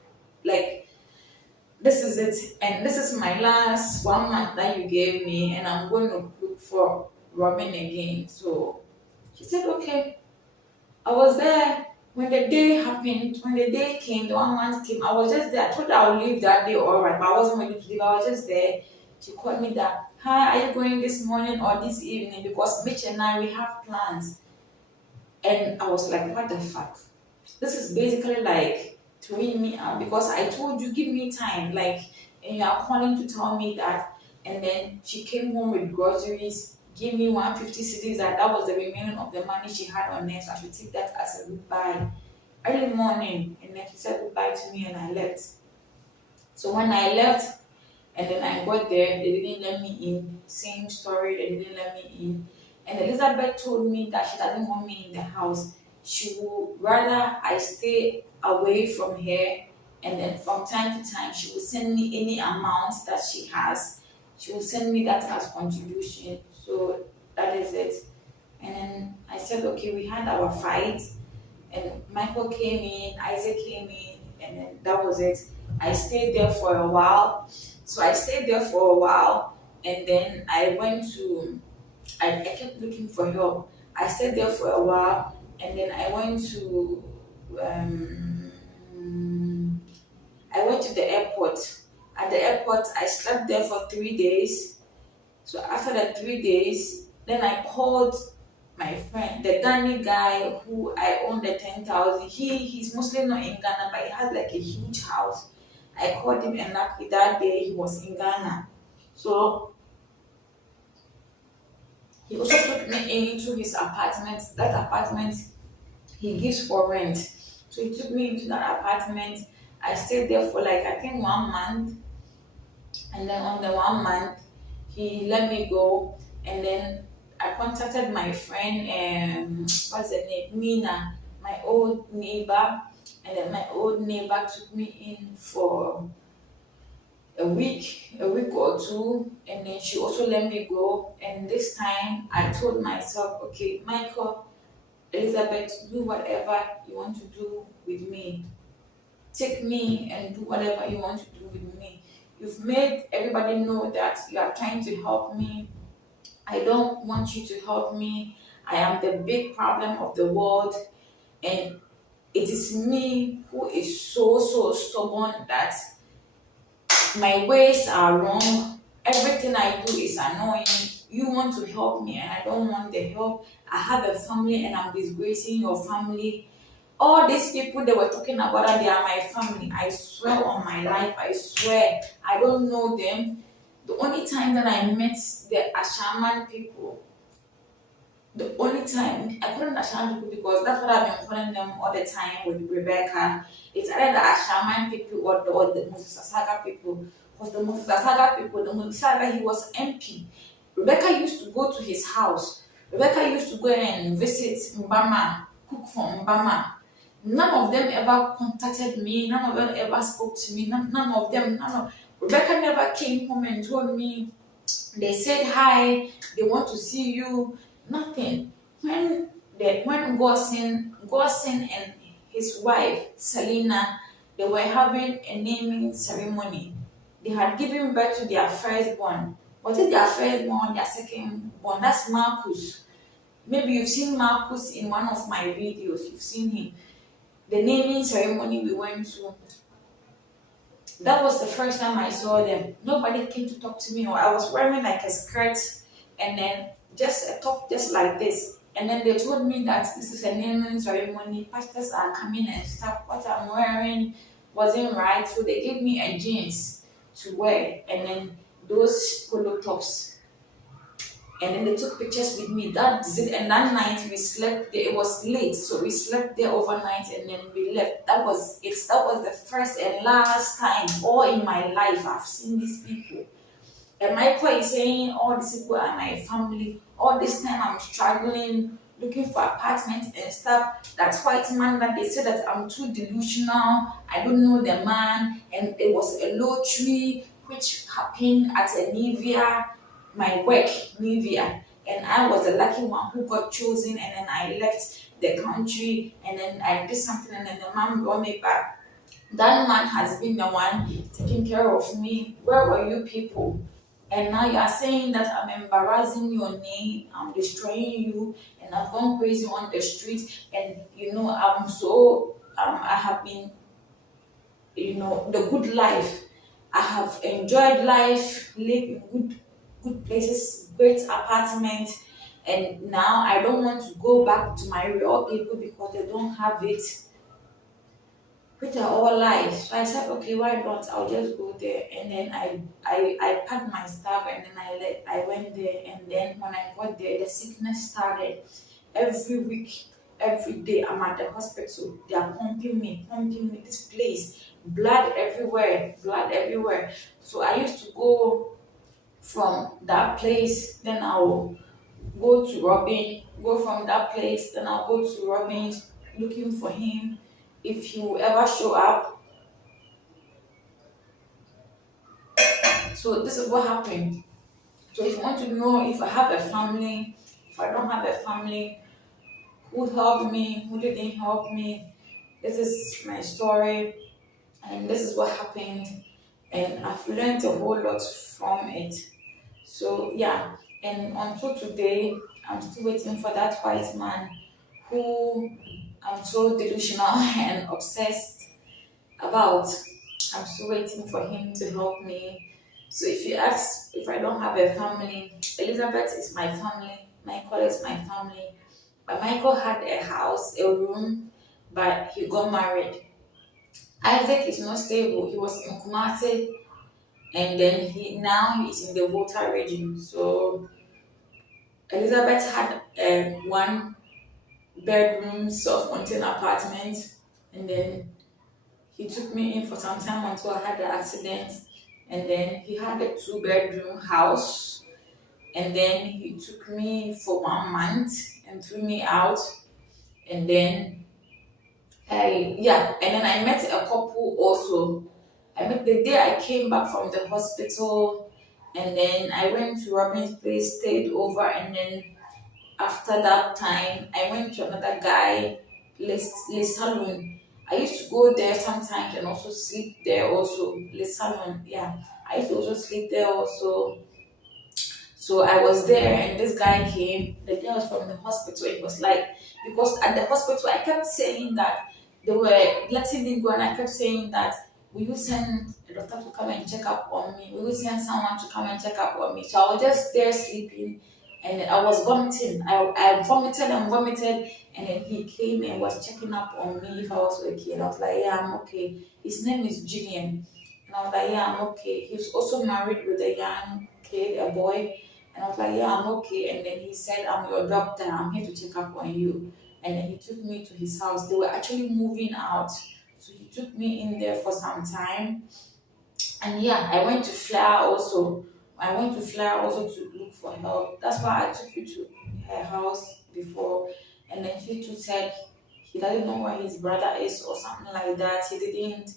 like, this is it, and this is my last 1 month that you gave me, and I'm going to look for Robin again. So she said, okay. I was there when the day happened, when the day came, the 1 month came. I was just there. I told her I would leave that day, all right, but I wasn't ready to leave. I was just there. She called me that, hi, are you going this morning or this evening? Because Mitch and I, we have plans. And I was like, what the fuck? This is basically like throwing me out because I told you, give me time. Like, and you are calling to tell me that. And then she came home with groceries, give me 150 cedis. That was the remaining of the money she had on her. So I should take that as a goodbye. Early morning. And then she said goodbye to me and I left. So when I left, and then I got there, they didn't let me in. Same story, they didn't let me in. And Elizabeth told me that she doesn't want me in the house. She would rather I stay away from her, and then from time to time she will send me any amount that she has. She will send me that as contribution. So that is it. And then I said, okay, we had our fight, and Michael came in, Isaac came in, and then that was it. I stayed there for a while. So I stayed there for a while, and then I went to, I kept looking for help. I stayed there for a while, and then um, I went to the airport. At the airport, I slept there for 3 days. So after the 3 days, then I called my friend, the Ghana guy who I own the 10,000. He's mostly not in Ghana, but he has like a huge house. I called him and luckily that day he was in Ghana. So he also took me into his apartment. That apartment he gives for rent. So he took me into that apartment. I stayed there for like I think 1 month, and then on the 1 month he let me go, and then I contacted my friend what's the name, Mina, my old neighbor, and then my old neighbor took me in for a week or two, and then she also let me go. And this time I told myself, okay, Michael, Elizabeth, do whatever you want to do with me. Take me and do whatever you want to do with me. You've made everybody know that you are trying to help me. I don't want you to help me. I am the big problem of the world, and it is me who is so stubborn that my ways are wrong. Everything I do is annoying. You want to help me and I don't want the help. I have a family and I'm disgracing your family. All these people they were talking about that they are my family. I swear on my life, I swear. I don't know them. The only time that I met the Ashaman people, the only time I couldn't understand people because that's what I've been calling them all the time with Rebecca. It's either the Ashaman people or the Musasaga people. Because the Musasaga people, the Musasaga, he was MP. Rebecca used to go to his house. Rebecca used to go and visit Mbama, cook for Mbama. None of them ever contacted me. None of them ever spoke to me. None of them. Rebecca never came home and told me. They said hi, they want to see you, nothing. When That when Gosin and his wife Selena, they were having a naming ceremony. They had given birth to their firstborn. Was it their firstborn, their secondborn? That's Marcus. Maybe you've seen Marcus in one of my videos. You've seen him. The naming ceremony we went to, that was the first time I saw them. Nobody came to talk to me. Or I was wearing like a skirt and then just a top just like this. And then they told me that this is a naming ceremony. Pastors are coming and stuff. What I'm wearing wasn't right. So they gave me a jeans to wear and then those polo tops, and then they took pictures with me. That's it. And that night we slept there. It was late, so we slept there overnight, and then we left. That was it. That was the first and last time, all in my life, I've seen these people. And Michael is saying all these people are my family. All this time I'm struggling, looking for apartments and stuff. That's white man that they said that I'm too delusional. I don't know the man, and it was a lottery which happened at a Nivea, my work Nivea, and I was the lucky one who got chosen. And then I left the country, and then I did something, and then the man brought me back. That man has been the one taking care of me. Where were you people? And now you are saying that I'm embarrassing your name, I'm destroying you, and I've gone crazy on the street. And I'm so I have been, the good life. I have enjoyed life, live in good places, great apartment, and now I don't want to go back to my real people because they don't have it, which are all lies. So I said, okay, why not? I'll just go there. And then I packed my stuff, and then I went there. And then when I got there, the sickness started. Every week, every day, I'm at the hospital. They are pumping me. This place, blood everywhere, blood everywhere. So I used to go from that place, then I'll go to Robin, go from that place, then I'll go to Robin's looking for him. If he will ever show up. So this is what happened. So if you want to know if I have a family, if I don't have a family, who helped me, who didn't help me, this is my story, and this is what happened, and I've learned a whole lot from it. So yeah, and until today, I'm still waiting for that white man who I'm so delusional and obsessed about. I'm still waiting for him to help me. So if you ask if I don't have a family, Elizabeth is my family, Michael is my family. But Michael had a house, a room, but he got married. Isaac is not stable. He was in Kumasi, and then he's in the Volta region. So Elizabeth had a one bedroom self-contained apartment, and then he took me in for some time until I had the accident. And then he had a two-bedroom house. And then he took me for 1 month and threw me out. And then and then I met a couple also. I met the day I came back from the hospital, and then I went to Robin's place, stayed over, and then after that time, I went to another guy, Les Salon. I used to go there sometimes and also sleep there also. Les Salon, yeah. I used to also sleep there also. So I was there, and this guy came. The guy was from the hospital. It was like, because at the hospital I kept saying that they were letting me go, and I kept saying that, will you send a doctor to come and check up on me? Will you send someone to come and check up on me? So I was just there sleeping, and I was vomiting. I vomited and vomited, and then he came and was checking up on me if I was okay. And I was like, yeah, I'm okay. His name is Julian. And I was like, yeah, I'm okay. He was also married with a young kid, a boy. And I was like, yeah, I'm okay. And then he said, I'm your doctor. I'm here to check up on you. And then he took me to his house. They were actually moving out. So he took me in there for some time. And yeah, I went to Fleur also. I went to Fleur also to look for help. That's why I took you to her house before. And then she too said he doesn't know where his brother is or something like that. He didn't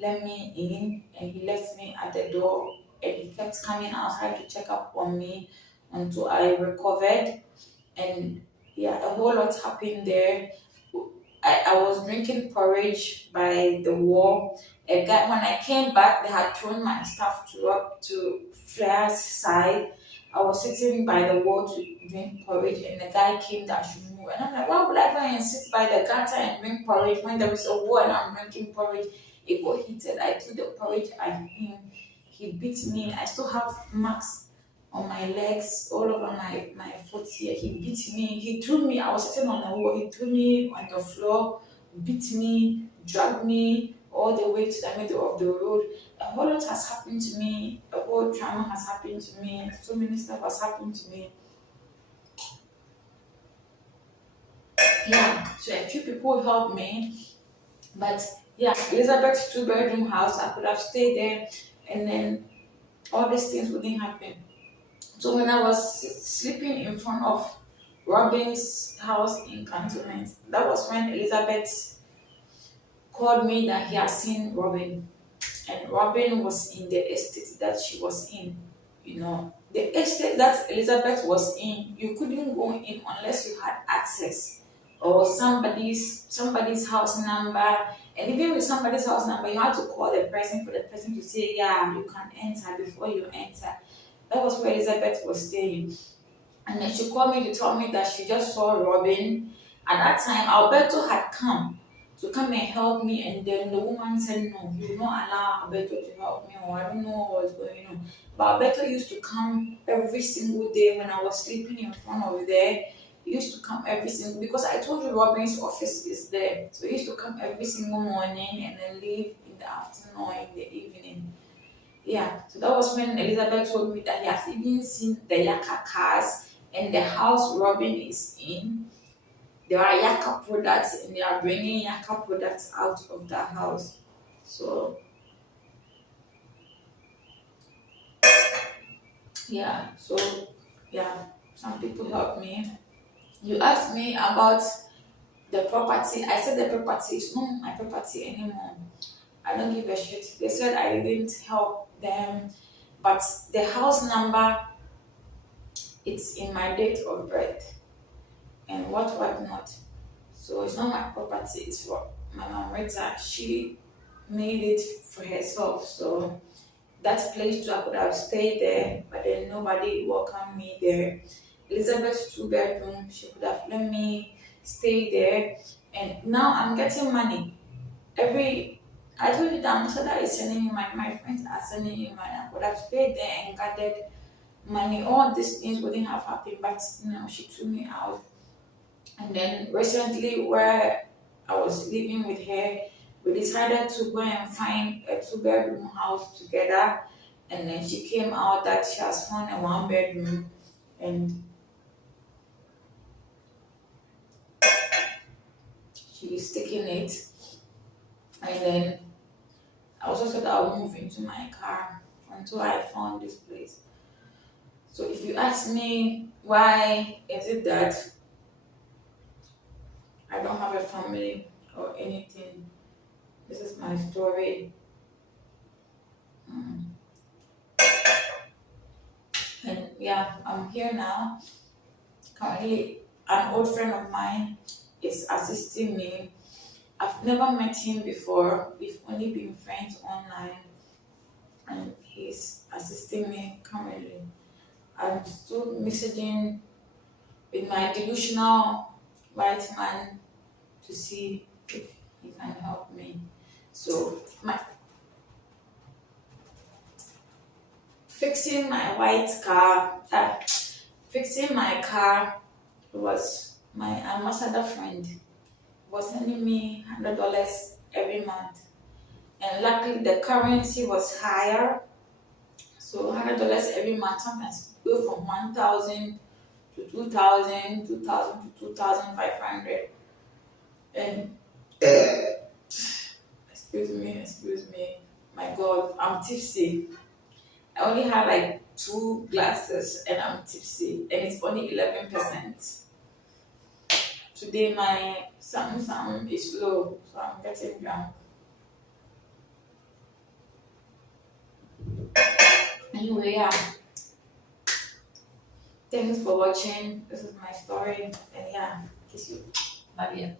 let me in, and he left me at the door, and he kept coming outside to check up on me until I recovered. And Yeah, a whole lot happened there. I was drinking porridge by the wall. A guy, when I came back, they had thrown my stuff to up to Flair's side. I was sitting by the wall to drink porridge, and the guy came that should move. And I'm like, why would I go and sit by the gutter and drink porridge when there is a wall and I'm drinking porridge? It got heated. I threw the porridge at him. He beat me. I still have marks on my legs, all over my foot here. He beat me. He threw me. I was sitting on the wall. He threw me on the floor, beat me, dragged me all the way to the middle of the road. A whole lot has happened to me. A whole trauma has happened to me. So many stuff has happened to me. Yeah, so a few people helped me. But yeah, Elizabeth's two-bedroom house, I could have stayed there and then all these things wouldn't happen. So when I was sleeping in front of Robin's house in Cantonment, that was when Elizabeth called me that he had seen Robin. And Robin was in the estate that she was in. You know, the estate that Elizabeth was in, you couldn't go in unless you had access or somebody's house number. And even with somebody's house number, you had to call the person for the person to say, yeah, you can enter before you enter. That was where Elizabeth was staying. And then she called me to tell me that she just saw Robin. At that time, Alberto had come and help me, and then the woman said, no, you will not allow Alberto to help me, or I don't know what's going on. But Alberto used to come every single day when I was sleeping in front of there. He used to come every single, because I told you Robin's office is there. So he used to come every single morning and then leave in the afternoon or in the evening. Yeah, so that was when Elizabeth told me that he has even seen the Yaka cars and the house Robin is in. There are Yaka products and they are bringing Yaka products out of the house. So, yeah, so yeah, some people helped me. You asked me about the property. I said the property is not my property anymore. I don't give a shit. They said I didn't help them, but the house number, it's in my date of birth and what not. So it's not my property, it's for my mom Rita. She made it for herself. So that place too, I could have stayed there, but then nobody welcomed me there. Elizabeth's two-bedroom, she could have let me stay there. And now I'm getting money. I told you that Musada is sending me money, my friends are sending me money. I could have stayed there and gathered money. All these things wouldn't have happened, but she threw me out. And then recently, where I was living with her, we decided to go and find a two-bedroom house together. And then she came out that she has found a one-bedroom and she is taking it. And then I also said I'll move into my car until I found this place. So if you ask me why is it that I don't have a family or anything, this is my story. Mm. And yeah, I'm here now. Currently, an old friend of mine is assisting me. I've never met him before. We've only been friends online, and he's assisting me currently. I'm still messaging with my delusional white man to see if he can help me. So, fixing my white car, fixing my car was my ambassador friend was sending me $100 every month. And luckily the currency was higher. So $100 every month sometimes go from 1,000 to 2,000, 2,000 to 2,500. And excuse me. My God, I'm tipsy. I only have like two glasses and I'm tipsy and it's only 11%. Today my some is low, so I'm getting drunk. Anyway, yeah, Thanks for watching. This is my story. And yeah, kiss you. Love you.